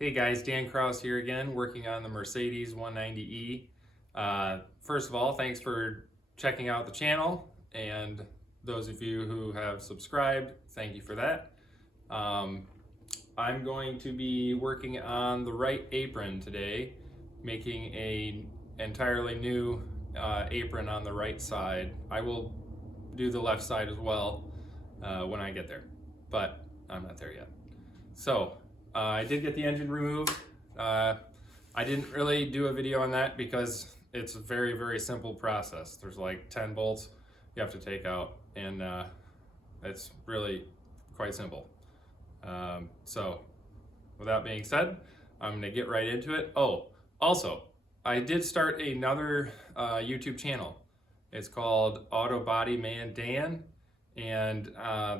Hey guys, Dan Kraus here again, working on the Mercedes 190E. First of all, thanks for checking out the channel, and those of you who have subscribed, thank you for that. I'm going to be working on the right apron today, making a entirely new apron on the right side. I will do the left side as well when I get there, but I'm not there yet. So I did get the engine removed. I didn't really do a video on that because it's a very, very simple process. There's like 10 bolts you have to take out, and it's really quite simple. So with that being said, I'm gonna get right into it. Oh, also, I did start another YouTube channel. It's called Auto Body Man Dan, and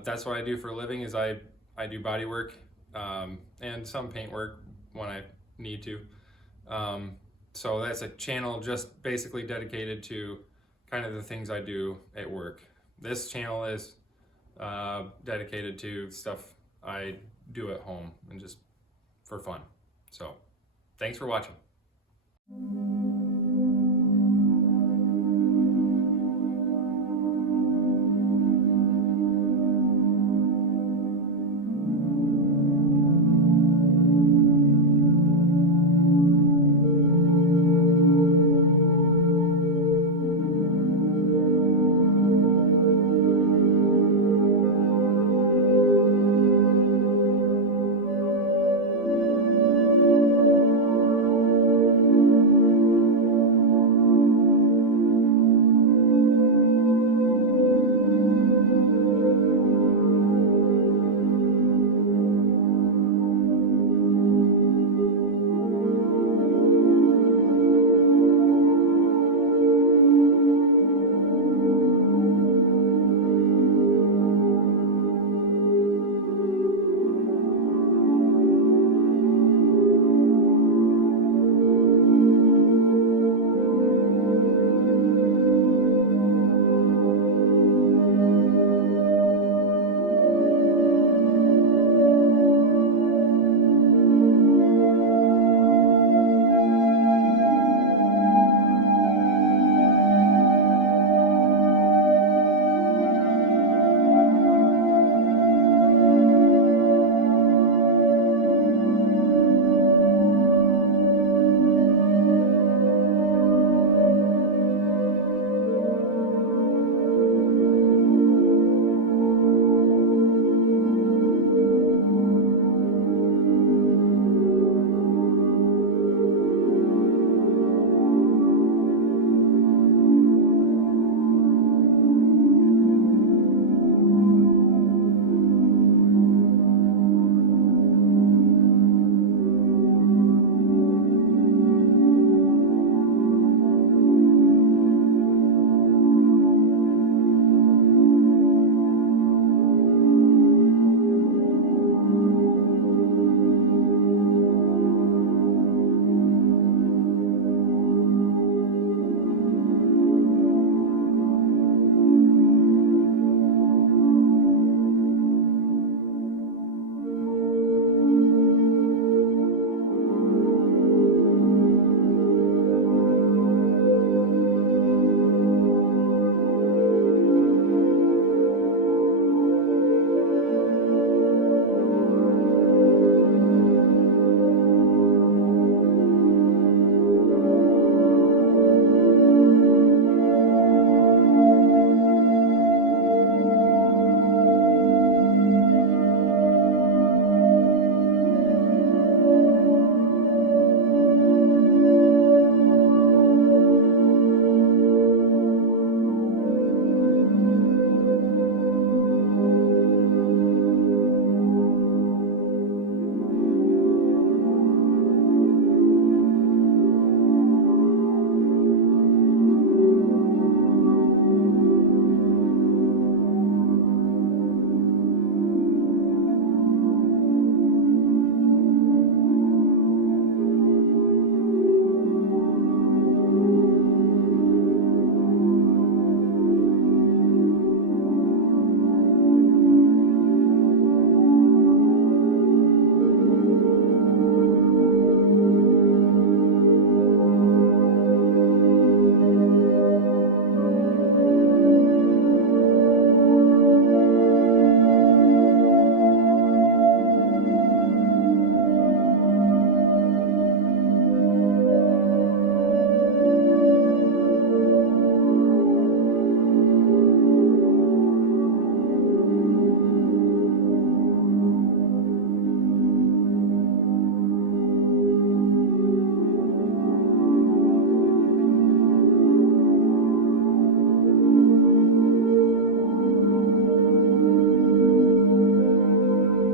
that's what I do for a living. Is I do body work and some paint work when I need to. So that's a channel just basically dedicated to kind of the things I do at work. This channel is dedicated to stuff I do at home and just for fun. So thanks for watching.